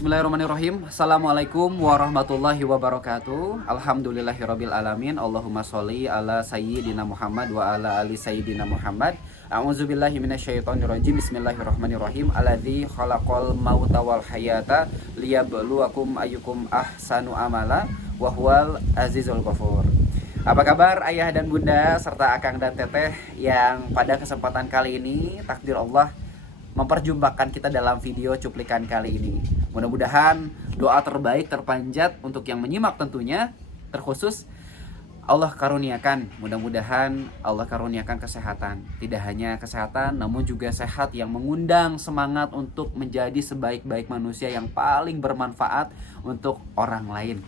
Bismillahirrahmanirrahim. Assalamualaikum warahmatullahi wabarakatuh. Alhamdulillahirabbil alamin. Allahumma sholli ala sayyidina Muhammad wa ala ali sayyidina Muhammad. A'udzubillahi minasyaitonirrajim. Bismillahirrahmanirrahim. Alladzi khalaqal mauta wal hayata liyabluwakum ayyukum ahsanu amala wa huwal azizul ghafur. Apa kabar ayah dan bunda serta akang dan teteh yang pada kesempatan kali ini takdir Allah memperjumpakan kita dalam video cuplikan kali ini. Mudah-mudahan doa terbaik terpanjat untuk yang menyimak tentunya terkhusus Allah karuniakan, mudah-mudahan Allah karuniakan kesehatan. Tidak hanya kesehatan namun juga sehat yang mengundang semangat untuk menjadi sebaik-baik manusia yang paling bermanfaat untuk orang lain.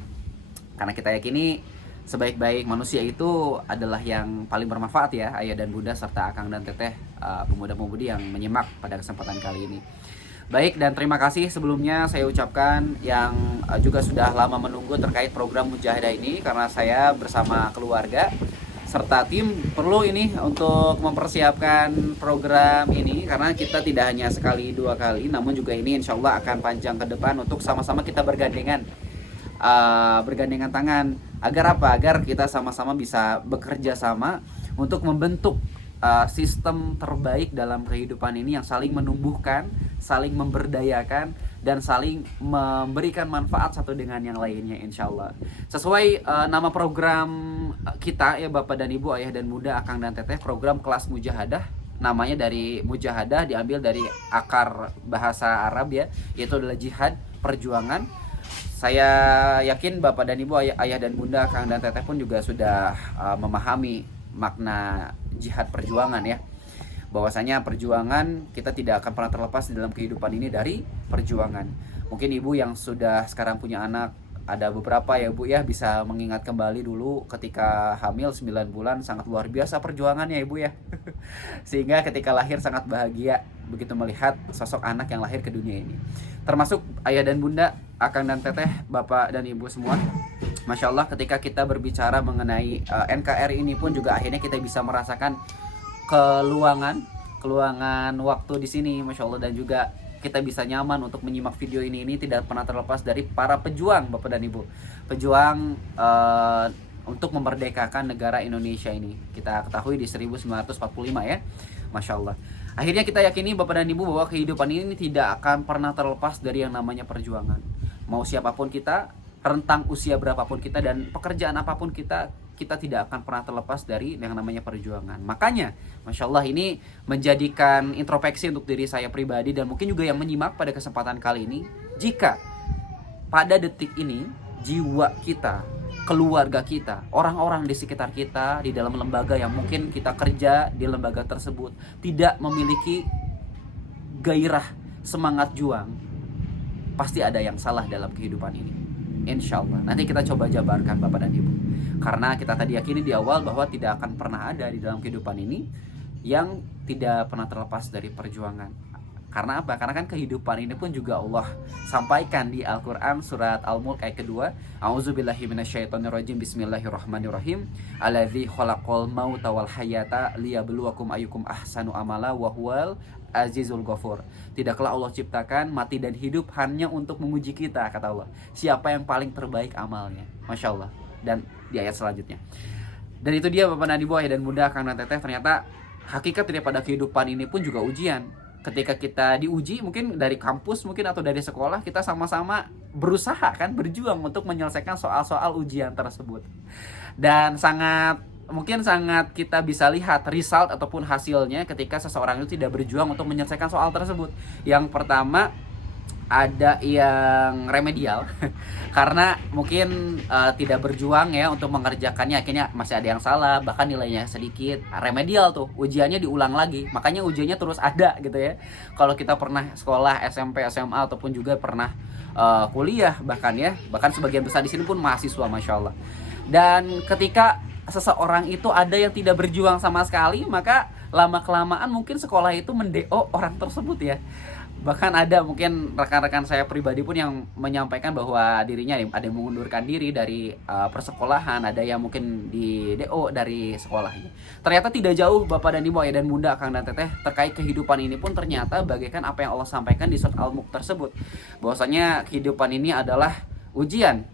Karena kita yakini sebaik-baik manusia itu adalah yang paling bermanfaat ya ayah dan bunda serta akang dan teteh pemuda-pemudi yang menyimak pada kesempatan kali ini. Baik, dan terima kasih sebelumnya saya ucapkan yang juga sudah lama menunggu terkait program Mujahadah ini, karena saya bersama keluarga serta tim perlu ini untuk mempersiapkan program ini, karena kita tidak hanya sekali dua kali namun juga ini insya Allah akan panjang ke depan untuk sama-sama kita bergandengan tangan. Agar apa? Agar kita sama-sama bisa bekerja sama untuk membentuk sistem terbaik dalam kehidupan ini yang saling menumbuhkan, saling memberdayakan, dan saling memberikan manfaat satu dengan yang lainnya insya Allah. Sesuai nama program kita ya Bapak dan Ibu, ayah dan bunda, akang dan teteh, program kelas Mujahadah. Namanya dari Mujahadah diambil dari akar bahasa Arab ya, yaitu adalah jihad, perjuangan. Saya yakin Bapak dan Ibu, ayah dan bunda, Kang dan Teteh pun juga sudah memahami makna jihad perjuangan ya. Bahwasanya perjuangan kita tidak akan pernah terlepas di dalam kehidupan ini dari perjuangan. Mungkin Ibu yang sudah sekarang punya anak, ada beberapa ya Bu ya, bisa mengingat kembali dulu ketika hamil 9 bulan sangat luar biasa perjuangannya Ibu ya. Sehingga ketika lahir sangat bahagia begitu melihat sosok anak yang lahir ke dunia ini. Termasuk ayah dan bunda, akang dan teteh, bapak dan ibu semua. Masya Allah, ketika kita berbicara mengenai NKRI ini pun juga akhirnya kita bisa merasakan keluangan waktu di sini, Masya Allah, dan juga kita bisa nyaman untuk menyimak video ini tidak pernah terlepas dari para pejuang Bapak dan Ibu. Pejuang untuk memerdekakan negara Indonesia ini. Kita ketahui di 1945 ya. Masya Allah. Akhirnya kita yakini Bapak dan Ibu bahwa kehidupan ini tidak akan pernah terlepas dari yang namanya perjuangan. Mau siapapun kita, rentang usia berapapun kita, dan pekerjaan apapun kita tidak akan pernah terlepas dari yang namanya perjuangan. Makanya, Masya Allah, ini menjadikan introspeksi untuk diri saya pribadi dan mungkin juga yang menyimak pada kesempatan kali ini. Jika pada detik ini, jiwa kita, keluarga kita, orang-orang di sekitar kita, di dalam lembaga yang mungkin kita kerja di lembaga tersebut, tidak memiliki gairah, semangat juang, pasti ada yang salah dalam kehidupan ini. Insya Allah. Nanti kita coba jabarkan Bapak dan Ibu. Karena kita tadi yakini di awal bahwa tidak akan pernah ada di dalam kehidupan ini yang tidak pernah terlepas dari perjuangan. Karena apa? Karena kan kehidupan ini pun juga Allah sampaikan di Al-Quran surat Al-Mulk ayat kedua. A'udzubillahi minasyaitonirrajim. Bismillahirrahmanirrahim. Alladzi khalaqal mauta wal hayata liyabluwakum ayyukum ahsanu amala wa huwal azizul ghafur. Tidaklah Allah ciptakan mati dan hidup hanya untuk menguji kita, kata Allah. Siapa yang paling terbaik amalnya. Masya Allah. Dan di ayat selanjutnya. Dan itu dia Bapak dan Ibu, ayah dan bunda, Kang dan Teteh, ternyata hakikat daripada kehidupan ini pun juga ujian. Ketika kita diuji mungkin dari kampus mungkin atau dari sekolah, kita sama-sama berusaha kan, berjuang untuk menyelesaikan soal-soal ujian tersebut. Dan sangat kita bisa lihat result ataupun hasilnya ketika seseorang itu tidak berjuang untuk menyelesaikan soal tersebut. Yang pertama, ada yang remedial karena mungkin tidak berjuang ya untuk mengerjakannya, akhirnya masih ada yang salah, bahkan nilainya sedikit. Remedial tuh ujiannya diulang lagi, makanya ujiannya terus ada gitu ya. Kalau kita pernah sekolah SMP, SMA ataupun juga pernah kuliah bahkan sebagian besar di sini pun mahasiswa, Masya Allah. Dan ketika seseorang itu ada yang tidak berjuang sama sekali, maka lama-kelamaan mungkin sekolah itu mendeo orang tersebut ya. Bahkan ada mungkin rekan-rekan saya pribadi pun yang menyampaikan bahwa dirinya ada yang mengundurkan diri dari persekolahan, ada yang mungkin di DO dari sekolahnya. Ternyata tidak jauh Bapak dan Ibu, ayah dan bunda, Kang dan Teteh, terkait kehidupan ini pun ternyata bagaikan apa yang Allah sampaikan di surat Al-Mulk tersebut. Bahwasanya kehidupan ini adalah ujian,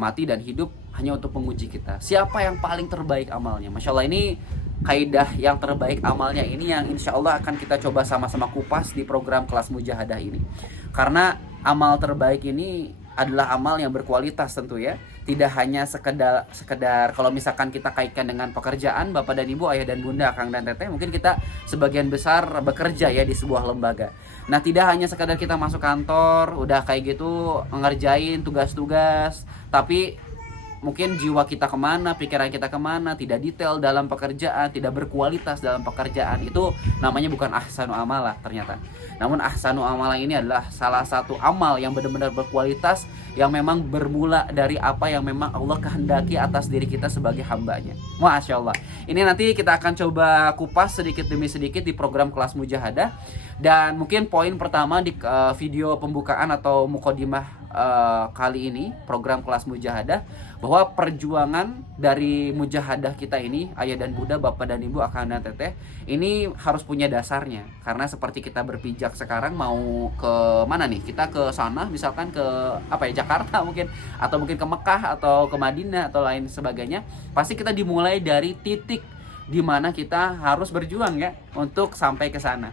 mati dan hidup hanya untuk menguji kita. Siapa yang paling terbaik amalnya? Masya Allah, ini kaidah yang terbaik amalnya ini yang insya Allah akan kita coba sama-sama kupas di program kelas mujahadah ini. Karena amal terbaik ini adalah amal yang berkualitas tentu ya. Tidak hanya sekedar kalau misalkan kita kaitkan dengan pekerjaan Bapak dan Ibu, ayah dan bunda, Kang dan Teteh, mungkin kita sebagian besar bekerja ya di sebuah lembaga. Nah, tidak hanya sekedar kita masuk kantor udah kayak gitu ngerjain tugas-tugas, tapi mungkin jiwa kita kemana, pikiran kita kemana, tidak detail dalam pekerjaan, tidak berkualitas dalam pekerjaan. Itu namanya bukan ahsanu amalah ternyata. Namun ahsanu amalah ini adalah salah satu amal yang benar-benar berkualitas, yang memang bermula dari apa yang memang Allah kehendaki atas diri kita sebagai hambanya. Masya Allah. Ini nanti kita akan coba kupas sedikit demi sedikit di program kelas mujahadah. Dan mungkin poin pertama di video pembukaan atau mukodimah kali ini program kelas mujahadah, bahwa perjuangan dari mujahadah kita ini, ayah dan bunda, Bapak dan Ibu, Akang dan Teteh, ini harus punya dasarnya. Karena seperti kita berpijak sekarang mau ke mana nih? Kita ke sana misalkan ke Jakarta mungkin, atau mungkin ke Mekah atau ke Madinah atau lain sebagainya. Pasti kita dimulai dari titik di mana kita harus berjuang ya untuk sampai ke sana.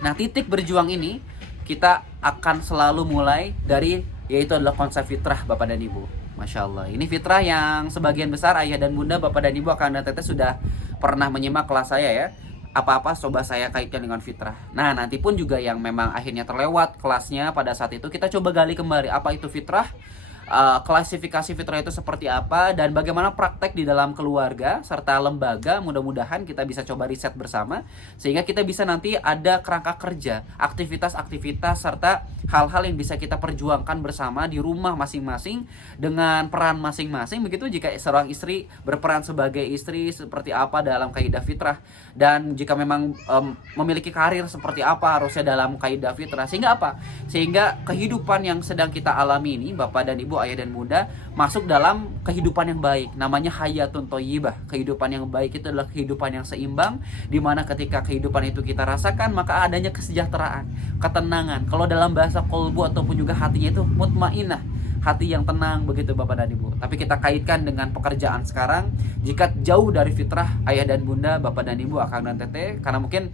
Nah, titik berjuang ini kita akan selalu mulai dari, yaitu adalah konsep fitrah Bapak dan Ibu. Masya Allah, ini fitrah yang sebagian besar ayah dan bunda, Bapak dan Ibu, Akang dan Teteh sudah pernah menyimak kelas saya ya. Apa-apa coba saya kaitkan dengan fitrah. Nah, nanti pun juga yang memang akhirnya terlewat kelasnya pada saat itu, kita coba gali kembali apa itu fitrah, klasifikasi fitrah itu seperti apa, dan bagaimana praktek di dalam keluarga serta lembaga. Mudah-mudahan kita bisa coba riset bersama sehingga kita bisa nanti ada kerangka kerja, aktivitas-aktivitas serta hal-hal yang bisa kita perjuangkan bersama di rumah masing-masing dengan peran masing-masing. Begitu jika seorang istri berperan sebagai istri seperti apa dalam kaidah fitrah, dan jika memang memiliki karir seperti apa harusnya dalam kaidah fitrah, sehingga apa? Sehingga kehidupan yang sedang kita alami ini Bapak dan Ibu, ayah dan bunda, masuk dalam kehidupan yang baik, namanya hayatun thayyibah. Kehidupan yang baik itu adalah kehidupan yang seimbang, di mana ketika kehidupan itu kita rasakan, maka adanya kesejahteraan, ketenangan. Kalau dalam bahasa qalbu ataupun juga hatinya itu mutmainah, hati yang tenang, begitu Bapak dan Ibu. Tapi kita kaitkan dengan pekerjaan sekarang, jika jauh dari fitrah ayah dan bunda, Bapak dan Ibu, Akang dan Teteh, karena mungkin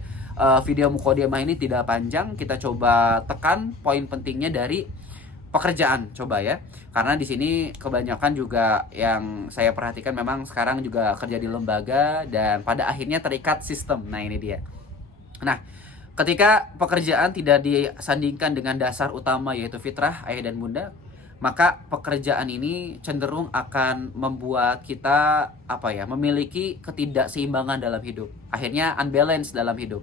video mukodimah ini tidak panjang, kita coba tekan poin pentingnya dari pekerjaan coba ya. Karena di sini kebanyakan juga yang saya perhatikan memang sekarang juga kerja di lembaga dan pada akhirnya terikat sistem. Nah, ini dia. Nah, ketika pekerjaan tidak disandingkan dengan dasar utama yaitu fitrah ayah dan bunda, maka pekerjaan ini cenderung akan membuat kita memiliki ketidakseimbangan dalam hidup. Akhirnya unbalance dalam hidup.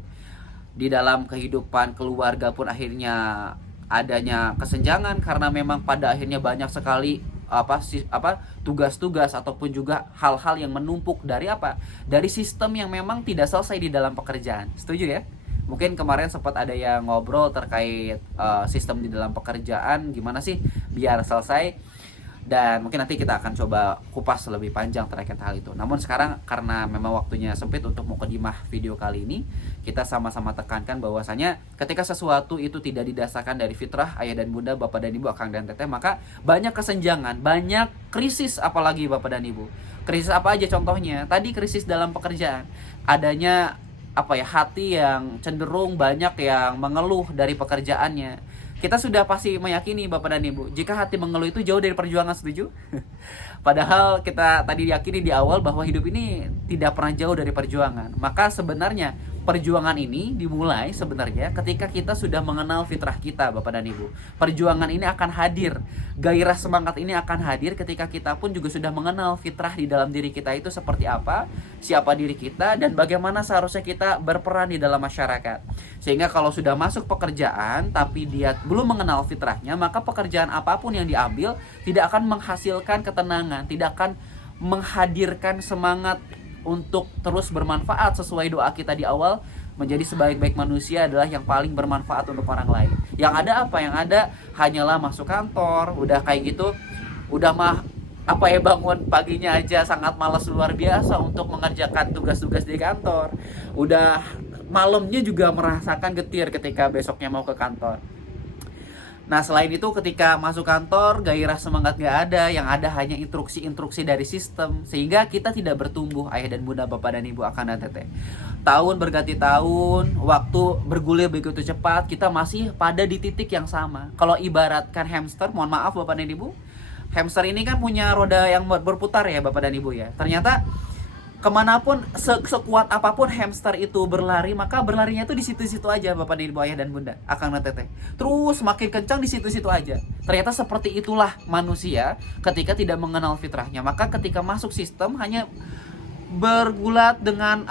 Di dalam kehidupan keluarga pun akhirnya adanya kesenjangan karena memang pada akhirnya banyak sekali tugas-tugas ataupun juga hal-hal yang menumpuk dari sistem yang memang tidak selesai di dalam pekerjaan. Setuju ya? Mungkin kemarin sempat ada yang ngobrol terkait sistem di dalam pekerjaan, gimana sih biar selesai. Dan mungkin nanti kita akan coba kupas lebih panjang terkait hal itu. Namun sekarang karena memang waktunya sempit untuk mukadimah video kali ini, kita sama-sama tekankan bahwasanya ketika sesuatu itu tidak didasarkan dari fitrah ayah dan bunda, Bapak dan Ibu, Akang dan Teteh, maka banyak kesenjangan, banyak krisis. Apalagi Bapak dan Ibu, krisis apa aja contohnya? Tadi krisis dalam pekerjaan, adanya hati yang cenderung banyak yang mengeluh dari pekerjaannya. Kita sudah pasti meyakini Bapak dan Ibu, jika hati mengeluh itu jauh dari perjuangan, setuju? Padahal kita tadi yakini di awal bahwa hidup ini tidak pernah jauh dari perjuangan. Maka sebenarnya perjuangan ini dimulai sebenarnya ketika kita sudah mengenal fitrah kita Bapak dan Ibu. Perjuangan ini akan hadir, gairah semangat ini akan hadir ketika kita pun juga sudah mengenal fitrah di dalam diri kita itu seperti apa, siapa diri kita, dan bagaimana seharusnya kita berperan di dalam masyarakat. Sehingga kalau sudah masuk pekerjaan tapi dia belum mengenal fitrahnya, maka pekerjaan apapun yang diambil tidak akan menghasilkan ketenangan, tidak akan menghadirkan semangat untuk terus bermanfaat sesuai doa kita di awal, menjadi sebaik-baik manusia adalah yang paling bermanfaat untuk orang lain. Yang ada apa? Yang ada hanyalah masuk kantor, udah kayak gitu, udah mah apa ya, bangun paginya aja sangat malas luar biasa untuk mengerjakan tugas-tugas di kantor. Udah malamnya juga merasakan getir ketika besoknya mau ke kantor. Nah selain itu ketika masuk kantor gairah semangat gak ada, yang ada hanya instruksi-instruksi dari sistem, sehingga kita tidak bertumbuh ayah dan bunda, bapak dan ibu, akan dan teteh. Tahun berganti tahun, waktu bergulir begitu cepat, kita masih pada di titik yang sama. Kalau ibaratkan hamster, mohon maaf bapak dan ibu, hamster ini kan punya roda yang berputar ya bapak dan ibu ya. Ternyata kemanapun sekuat apapun hamster itu berlari, maka berlarinya itu di situ-situ aja bapak dan ibu, ayah dan bunda, akang dan teteh. Terus makin kencang di situ-situ aja. Ternyata seperti itulah manusia ketika tidak mengenal fitrahnya. Maka ketika masuk sistem hanya bergulat dengan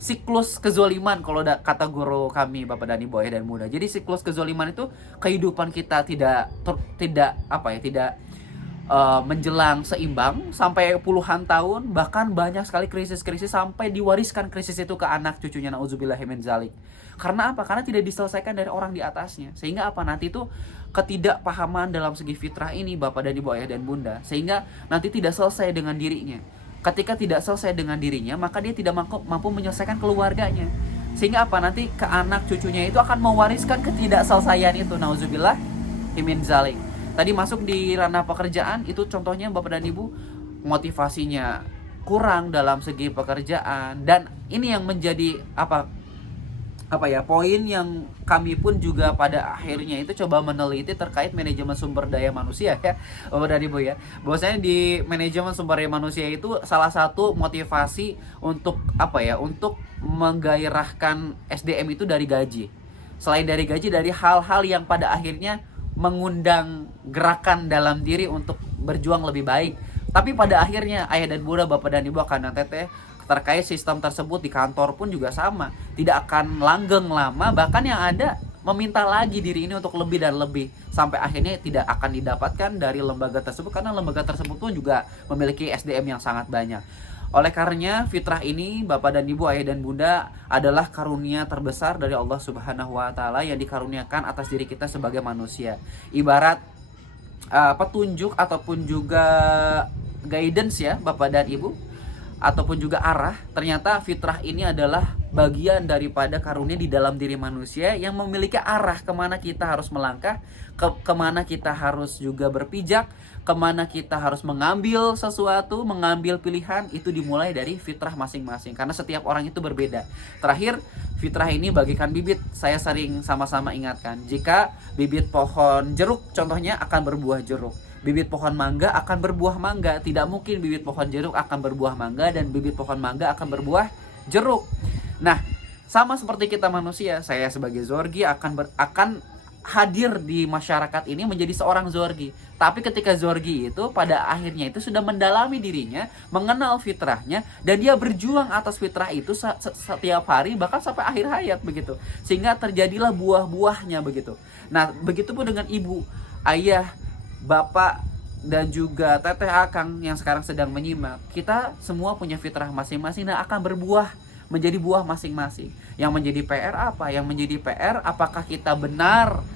siklus kezoliman, kalau kata guru kami bapak dan ibu, ayah dan bunda. Jadi siklus kezoliman itu kehidupan kita tidak menjelang seimbang sampai puluhan tahun, bahkan banyak sekali krisis-krisis sampai diwariskan krisis itu ke anak cucunya, nauzubillahi min dzalik. Karena apa? Karena tidak diselesaikan dari orang di atasnya. Sehingga apa? Nanti itu ketidakpahaman dalam segi fitrah ini bapak dan ibu, ayah dan bunda, sehingga nanti tidak selesai dengan dirinya. Ketika tidak selesai dengan dirinya, maka dia tidak mampu menyelesaikan keluarganya. Sehingga apa? Nanti ke anak cucunya itu akan mewariskan ketidakselesaian itu, nauzubillahi min dzalik. Tadi masuk di ranah pekerjaan, itu contohnya bapak dan ibu, motivasinya kurang dalam segi pekerjaan. Dan ini yang menjadi poin yang kami pun juga pada akhirnya itu coba meneliti terkait manajemen sumber daya manusia ya bapak dan ibu ya. Bahwasanya di manajemen sumber daya manusia itu salah satu motivasi untuk untuk menggairahkan SDM itu dari gaji. Selain dari gaji, dari hal-hal yang pada akhirnya mengundang gerakan dalam diri untuk berjuang lebih baik. Tapi pada akhirnya ayah dan bunda, bapak dan ibu, akan dan teteh, terkait sistem tersebut di kantor pun juga sama, tidak akan langgeng lama, bahkan yang ada meminta lagi diri ini untuk lebih dan lebih, sampai akhirnya tidak akan didapatkan dari lembaga tersebut, karena lembaga tersebut pun juga memiliki SDM yang sangat banyak. Oleh karenanya fitrah ini bapak dan ibu, ayah dan bunda, adalah karunia terbesar dari Allah Subhanahu wa taala yang dikaruniakan atas diri kita sebagai manusia. Ibarat petunjuk ataupun juga guidance ya bapak dan ibu, ataupun juga arah. Ternyata fitrah ini adalah bagian daripada karunia di dalam diri manusia yang memiliki arah kemana kita harus melangkah, kemana kita harus juga berpijak, kemana kita harus mengambil sesuatu, mengambil pilihan. Itu dimulai dari fitrah masing-masing, karena setiap orang itu berbeda. Terakhir, fitrah ini bagikan bibit. Saya sering sama-sama ingatkan, jika bibit pohon jeruk contohnya akan berbuah jeruk, bibit pohon mangga akan berbuah mangga. Tidak mungkin bibit pohon jeruk akan berbuah mangga dan bibit pohon mangga akan berbuah jeruk. Nah, sama seperti kita manusia, saya sebagai Zorgi akan hadir di masyarakat ini menjadi seorang Zorgi. Tapi ketika Zorgi itu pada akhirnya itu sudah mendalami dirinya, mengenal fitrahnya, dan dia berjuang atas fitrah itu setiap hari, bahkan sampai akhir hayat begitu. Sehingga terjadilah buah-buahnya begitu. Nah, begitu pun dengan ibu, ayah, bapak, dan juga teteh, akang yang sekarang sedang menyimak. Kita semua punya fitrah masing-masing dan akan berbuah menjadi buah masing-masing. Yang menjadi PR apa? Yang menjadi PR apakah kita benar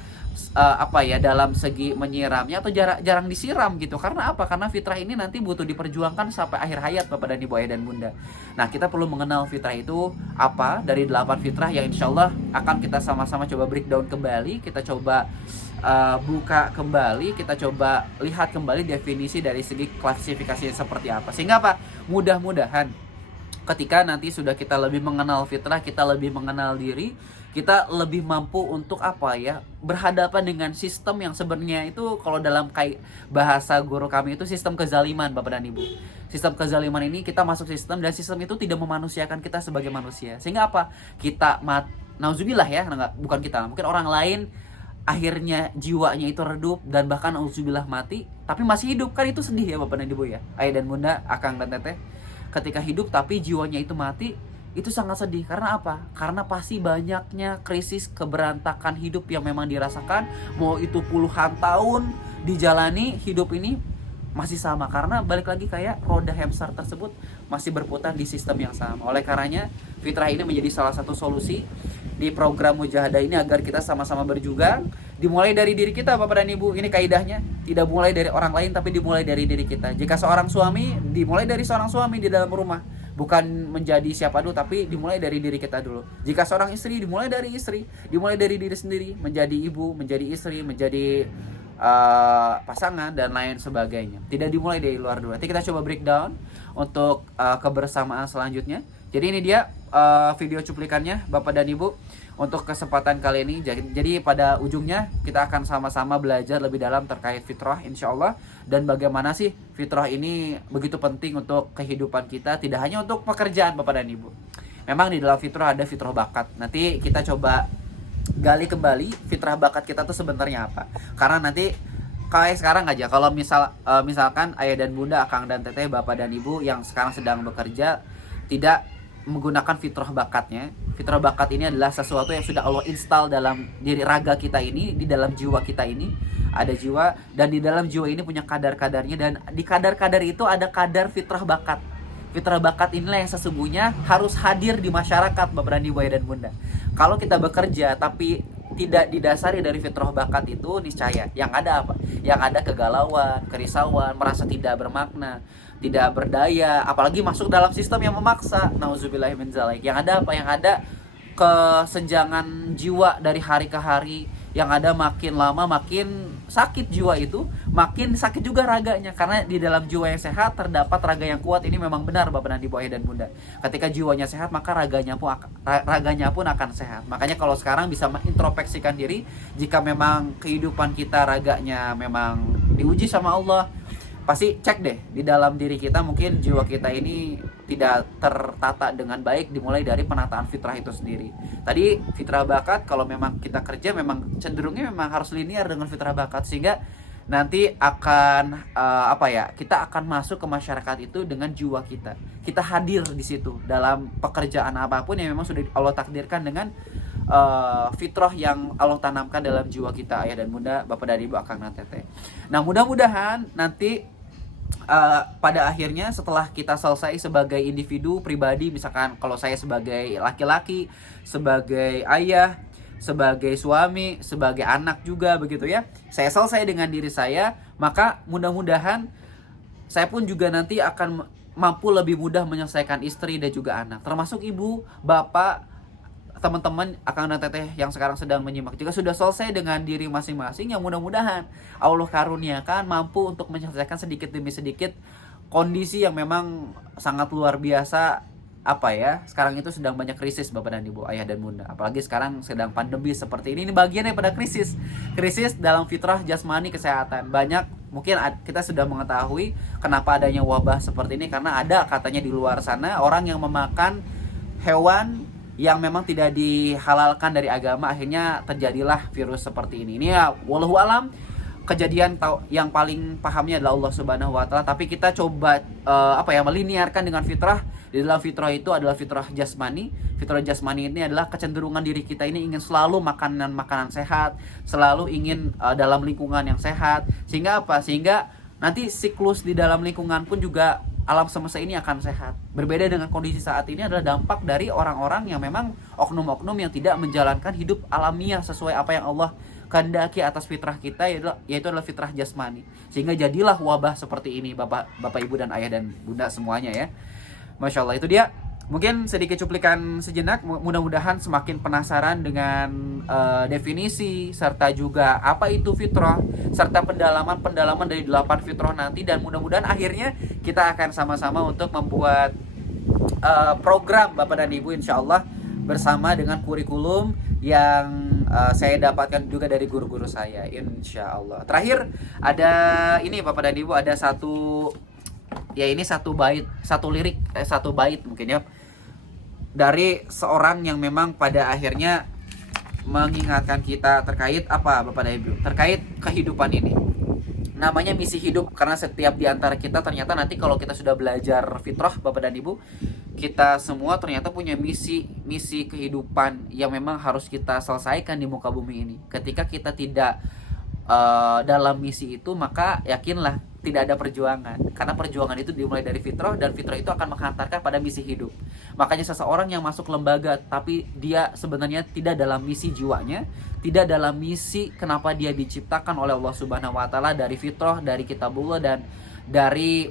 dalam segi menyiramnya atau jarang disiram gitu. Karena apa? Karena fitrah ini nanti butuh diperjuangkan sampai akhir hayat bapak dan ibu, ayah dan bunda. Nah, kita perlu mengenal fitrah itu apa dari 8 fitrah yang insya Allah akan kita sama-sama coba breakdown kembali. Kita coba buka kembali, kita coba lihat kembali definisi dari segi klasifikasi seperti apa. Sehingga apa? Mudah-mudahan ketika nanti sudah kita lebih mengenal fitrah, kita lebih mengenal diri, kita lebih mampu untuk berhadapan dengan sistem yang sebenarnya itu kalau dalam bahasa guru kami itu sistem kezaliman bapak dan ibu. Sistem kezaliman ini kita masuk sistem, dan sistem itu tidak memanusiakan kita sebagai manusia. Sehingga apa? Kita nauzubillah ya, bukan kita, mungkin orang lain akhirnya jiwanya itu redup dan bahkan nauzubillah mati, tapi masih hidup. Kan itu sedih ya bapak dan ibu ya, ayah dan bunda, akang dan teteh. Ketika hidup tapi jiwanya itu mati, itu sangat sedih. Karena apa? Karena pasti banyaknya krisis keberantakan hidup yang memang dirasakan. Mau itu puluhan tahun dijalani, hidup ini masih sama. Karena balik lagi kayak roda hamster tersebut masih berputar di sistem yang sama. Oleh karenanya fitrah ini menjadi salah satu solusi di program Mujahadah ini agar kita sama-sama berjuang. Dimulai dari diri kita Bapak dan Ibu. Ini kaidahnya, tidak mulai dari orang lain tapi dimulai dari diri kita. Jika seorang suami, dimulai dari seorang suami di dalam rumah, bukan menjadi siapa dulu, tapi dimulai dari diri kita dulu. Jika seorang istri, dimulai dari istri, dimulai dari diri sendiri, menjadi ibu, menjadi istri, menjadi pasangan dan lain sebagainya. Tidak dimulai dari luar dulu. Nanti kita coba breakdown untuk kebersamaan selanjutnya. Jadi ini dia video cuplikannya Bapak dan Ibu untuk kesempatan kali ini. Jadi pada ujungnya kita akan sama-sama belajar lebih dalam terkait fitrah insyaallah, dan bagaimana sih fitrah ini begitu penting untuk kehidupan kita, tidak hanya untuk pekerjaan Bapak dan Ibu. Memang di dalam fitrah ada fitrah bakat. Nanti kita coba gali kembali fitrah bakat kita tuh sebenarnya apa. Karena nanti kayak sekarang aja, kalau misalkan ayah dan bunda, akang dan teteh, bapak dan ibu yang sekarang sedang bekerja tidak menggunakan fitrah bakatnya. Fitrah bakat ini adalah sesuatu yang sudah Allah install dalam diri raga kita ini, di dalam jiwa kita ini ada jiwa, dan di dalam jiwa ini punya kadar-kadarnya, dan di kadar-kadar itu ada kadar fitrah bakat. Fitrah bakat inilah yang sesungguhnya harus hadir di masyarakat Bapak dan Ibu, ayah dan bunda. Kalau kita bekerja tapi tidak didasari dari fitrah bakat itu, niscaya yang ada apa? Yang ada kegalauan, kerisauan, merasa tidak bermakna, tidak berdaya, apalagi masuk dalam sistem yang memaksa. Nauzubillahi min dzalik. Yang ada apa? Yang ada kesenjangan jiwa dari hari ke hari. Yang ada makin lama makin sakit jiwa itu, makin sakit juga raganya. Karena di dalam jiwa yang sehat terdapat raga yang kuat. Ini memang benar Bapak dan Ibu, ayah dan bunda. Ketika jiwanya sehat, maka raganya pun akan sehat. Makanya kalau sekarang bisa mengintrospeksikan diri, jika memang kehidupan kita raganya memang diuji sama Allah, pasti cek deh di dalam diri kita, mungkin jiwa kita ini tidak tertata dengan baik. Dimulai dari penataan fitrah itu sendiri. Tadi fitrah bakat, kalau memang kita kerja memang cenderungnya memang harus linear dengan fitrah bakat, sehingga nanti akan kita akan masuk ke masyarakat itu dengan jiwa kita. Kita hadir di situ dalam pekerjaan apapun yang memang sudah Allah takdirkan dengan fitrah yang Allah tanamkan dalam jiwa kita, ayah dan bunda, bapak dan ibu, akang dan teteh. Nah, mudah-mudahan nanti pada akhirnya setelah kita selesai sebagai individu pribadi, misalkan kalau saya sebagai laki-laki, sebagai ayah, sebagai suami, sebagai anak juga begitu ya, saya selesai dengan diri saya, maka mudah-mudahan saya pun juga nanti akan mampu lebih mudah menyelesaikan istri dan juga anak, termasuk ibu, bapak, teman-teman, akang dan teteh yang sekarang sedang menyimak juga sudah selesai dengan diri masing-masing. Yang mudah-mudahan Allah karuniakan mampu untuk menyelesaikan sedikit demi sedikit kondisi yang memang sangat luar biasa. Sekarang itu sedang banyak krisis Bapak dan Ibu, ayah dan bunda. Apalagi sekarang sedang pandemi seperti ini bagian daripada krisis dalam fitrah jasmani kesehatan. Banyak, mungkin kita sudah mengetahui kenapa adanya wabah seperti ini, karena ada katanya di luar sana orang yang memakan hewan yang memang tidak dihalalkan dari agama, akhirnya terjadilah virus seperti ini. Ini ya wallahu alam, kejadian yang paling pahamnya adalah Allah Subhanahu wa taala, tapi kita coba meliniarkan dengan fitrah. Di dalam fitrah itu adalah fitrah jasmani. Fitrah jasmani ini adalah kecenderungan diri kita ini ingin selalu makanan sehat, selalu ingin dalam lingkungan yang sehat, sehingga nanti siklus di dalam lingkungan pun juga alam semesta ini akan sehat. Berbeda dengan kondisi saat ini adalah dampak dari orang-orang yang memang oknum-oknum yang tidak menjalankan hidup alamiah sesuai apa yang Allah kehendaki atas fitrah kita, yaitu adalah fitrah jasmani. Sehingga jadilah wabah seperti ini Bapak Ibu dan ayah dan bunda semuanya ya. Masya Allah, itu dia mungkin sedikit cuplikan sejenak. Mudah-mudahan semakin penasaran dengan definisi serta juga apa itu fitrah, serta pendalaman dari 8 fitrah nanti. Dan mudah-mudahan akhirnya kita akan sama-sama untuk membuat program Bapak dan Ibu insyaallah bersama dengan kurikulum yang saya dapatkan juga dari guru-guru saya insyaallah. Terakhir ada ini Bapak dan Ibu, ada satu bait mungkin ya, dari seorang yang memang pada akhirnya mengingatkan kita terkait apa Bapak dan Ibu, terkait kehidupan ini. Namanya misi hidup, karena setiap di antara kita ternyata nanti kalau kita sudah belajar fitrah Bapak dan Ibu, kita semua ternyata punya misi kehidupan yang memang harus kita selesaikan di muka bumi ini. Ketika kita tidak dalam misi itu, maka yakinlah tidak ada perjuangan. Karena perjuangan itu dimulai dari fitrah, dan fitrah itu akan menghantarkan pada misi hidup. Makanya seseorang yang masuk lembaga tapi dia sebenarnya tidak dalam misi jiwanya, tidak dalam misi kenapa dia diciptakan oleh Allah Subhanahu wa taala, dari fitrah, dari kitabullah, dan dari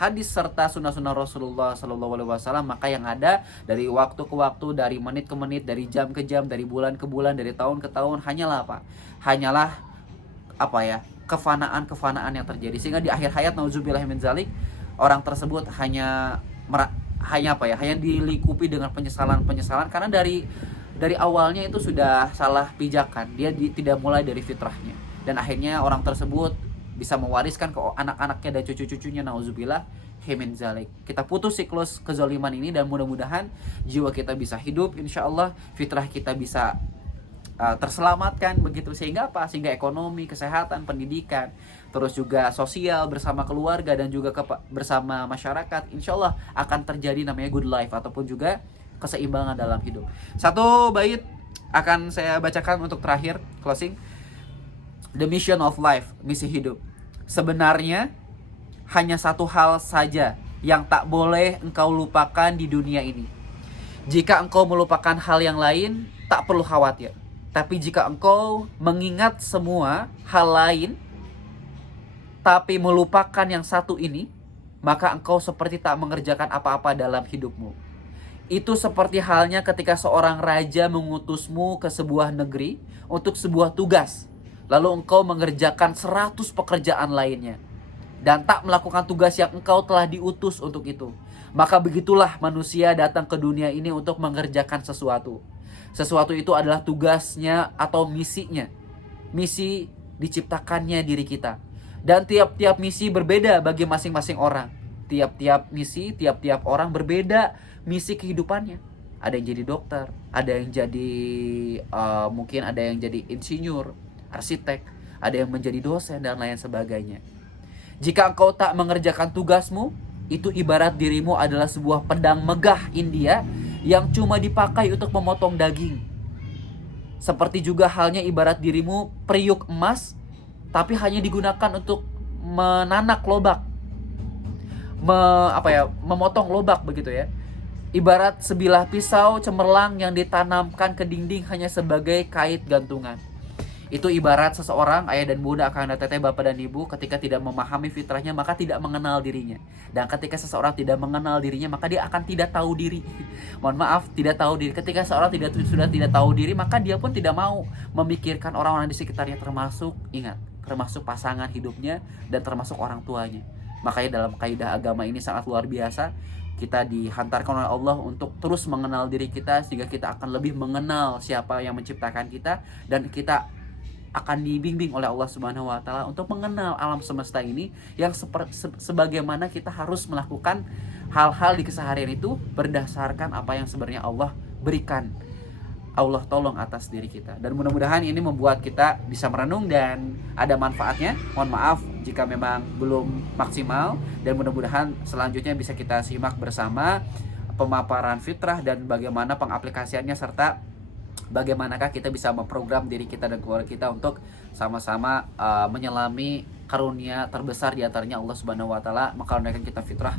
hadis serta sunnah-sunnah Rasulullah Sallallahu Alaihi Wasallam, maka yang ada dari waktu ke waktu, dari menit ke menit, dari jam ke jam, dari bulan ke bulan, dari tahun ke tahun, hanyalah apa? Hanyalah apa ya? Kefanaan yang terjadi, sehingga di akhir hayat nauzubillah min zalik, orang tersebut hanya apa ya? Hanya dilingkupi dengan penyesalan karena dari awalnya itu sudah salah pijakan. Dia tidak mulai dari fitrahnya, dan akhirnya orang tersebut bisa mewariskan ke anak-anaknya dan cucu-cucunya, nauzubillah min zalik. Kita putus siklus kezaliman ini, dan mudah-mudahan jiwa kita bisa hidup, insyaallah fitrah kita bisa terselamatkan begitu, sehingga apa? Sehingga ekonomi, kesehatan, pendidikan, terus juga sosial bersama keluarga dan juga bersama masyarakat, insyaallah akan terjadi namanya good life ataupun juga keseimbangan dalam hidup. Satu bait akan saya bacakan untuk terakhir closing. The mission of life, misi hidup. Sebenarnya hanya satu hal saja yang tak boleh engkau lupakan di dunia ini. Jika engkau melupakan hal yang lain, tak perlu khawatir. Tapi jika engkau mengingat semua hal lain, tapi melupakan yang satu ini, maka engkau seperti tak mengerjakan apa-apa dalam hidupmu. Itu seperti halnya ketika seorang raja mengutusmu ke sebuah negeri untuk sebuah tugas, lalu engkau mengerjakan 100 pekerjaan lainnya dan tak melakukan tugas yang engkau telah diutus untuk itu. Maka begitulah manusia datang ke dunia ini untuk mengerjakan sesuatu. Sesuatu itu adalah tugasnya atau misinya. Misi diciptakannya diri kita. Dan tiap-tiap misi berbeda bagi masing-masing orang. Tiap-tiap misi, tiap-tiap orang berbeda misi kehidupannya. Ada yang jadi dokter, ada yang jadi mungkin ada yang jadi insinyur, arsitek, ada yang menjadi dosen dan lain sebagainya. Jika engkau tak mengerjakan tugasmu, itu ibarat dirimu adalah sebuah pedang megah India yang cuma dipakai untuk memotong daging. Seperti juga halnya ibarat dirimu periuk emas, tapi hanya digunakan untuk menanak lobak, memotong lobak begitu ya. Ibarat sebilah pisau cemerlang yang ditanamkan ke dinding hanya sebagai kait gantungan. Itu ibarat seseorang, ayah dan bunda, kakak dan teteh, bapak dan ibu, ketika tidak memahami fitrahnya maka tidak mengenal dirinya. Dan ketika seseorang tidak mengenal dirinya maka dia akan tidak tahu diri. Mohon maaf, tidak tahu diri. Ketika seseorang sudah tidak tahu diri, maka dia pun tidak mau memikirkan orang-orang di sekitarnya, termasuk pasangan hidupnya dan termasuk orang tuanya. Makanya dalam kaidah agama ini sangat luar biasa. Kita dihantarkan oleh Allah untuk terus mengenal diri kita, sehingga kita akan lebih mengenal siapa yang menciptakan kita, dan kita akan dibimbing oleh Allah Subhanahu wa taala untuk mengenal alam semesta ini yang sebagaimana kita harus melakukan hal-hal di keseharian itu berdasarkan apa yang sebenarnya Allah berikan, Allah tolong atas diri kita. Dan mudah-mudahan ini membuat kita bisa merenung dan ada manfaatnya. Mohon maaf jika memang belum maksimal, dan mudah-mudahan selanjutnya bisa kita simak bersama pemaparan fitrah dan bagaimana pengaplikasiannya, serta bagaimanakah kita bisa memprogram diri kita dan keluarga kita untuk sama-sama menyelami karunia terbesar di antaranya Allah Subhanahu wa taala, mengkaruniakan kita fitrah,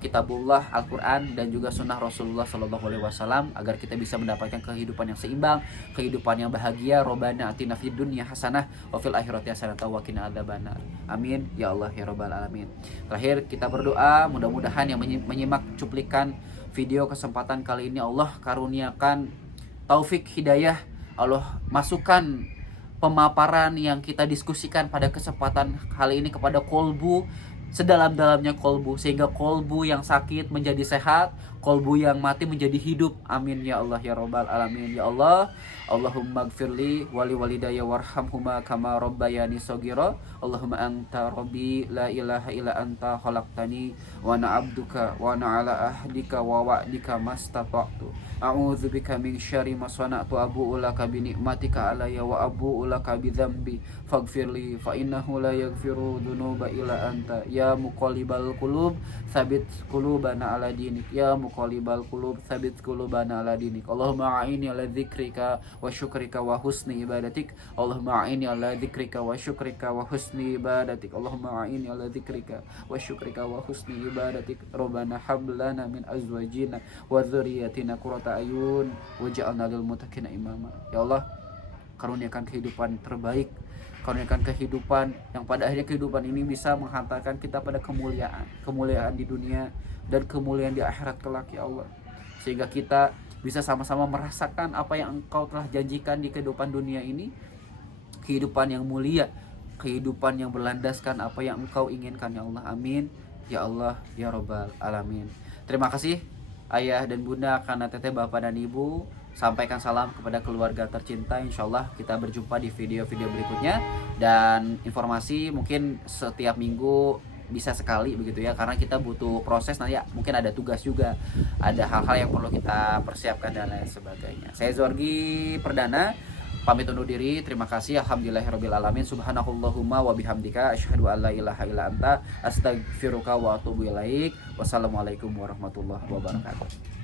kitabullah, Al-Qur'an, dan juga sunnah Rasulullah Sallallahu Alaihi Wasallam, agar kita bisa mendapatkan kehidupan yang seimbang, kehidupan yang bahagia. Robbana atina fid dunya hasanah wa fil akhirati hasanah wa qina adzabannar. Amin ya Allah ya rabbal alamin. Terakhir kita berdoa, mudah-mudahan yang menyimak cuplikan video kesempatan kali ini Allah karuniakan taufik hidayah, Allah masukkan pemaparan yang kita diskusikan pada kesempatan kali ini kepada kolbu, sedalam-dalamnya kolbu, sehingga kolbu yang sakit menjadi sehat, kolbu yang mati menjadi hidup. Amin ya Allah ya rabbal alamin. Ya Allah, Allahumma gfirli wali walidayya warhamhuma kama rabbayani shaghira. Allahumma anta rabbi la ilaha illa anta khalaqtani wa ana abduka wa ana ala ahdika wa wa'dika mastata'tu. A'udzubika min syarri ma sana'tu, abu'u laka bi ni'matika alayya wa abu'u laka bi dzambi faghfirli fa innahu la yaghfiru dzunuba illa anta. Ya muqallibal qulub, tsabit qulubana ala dinik. Ya muqallibal qulub tsabbit qulubana ala dinik. Allahumma a'inni ala dzikrika wa syukrika wa husni ibadatik. Allahumma a'inni ala dzikrika wa syukrika wa husni ibadatik. Allahumma a'inni ala dzikrika wa syukrika wa husni ibadatik. Rabbana hab lana min azwajina wa dzurriyyatina qurrata ayun waj'alna lil muttaqina imama. Ya Allah, karuniakan kehidupan terbaik, karuniakan kehidupan yang pada akhirnya kehidupan ini bisa menghantarkan kita pada kemuliaan di dunia dan kemuliaan di akhirat kelak ya Allah, sehingga kita bisa sama-sama merasakan apa yang Engkau telah janjikan di kehidupan dunia ini, kehidupan yang mulia, kehidupan yang berlandaskan apa yang Engkau inginkan ya Allah. Amin ya Allah ya Rabbal alamin. Terima kasih ayah dan bunda, karena teteh, bapak dan ibu. Sampaikan salam kepada keluarga tercinta. Insyaallah kita berjumpa di video-video berikutnya. Dan informasi mungkin setiap minggu bisa sekali begitu ya, karena kita butuh proses nanti ya, mungkin ada tugas juga, ada hal-hal yang perlu kita persiapkan dan lain sebagainya. Saya Zorgi Perdana pamit undur diri. Terima kasih. Alhamdulillahirabbil alamin. Subhanakallahumma wa bihamdika asyhadu an la ilaha illa anta astaghfiruka wa atubu ilaik. Wassalamualaikum warahmatullahi wabarakatuh.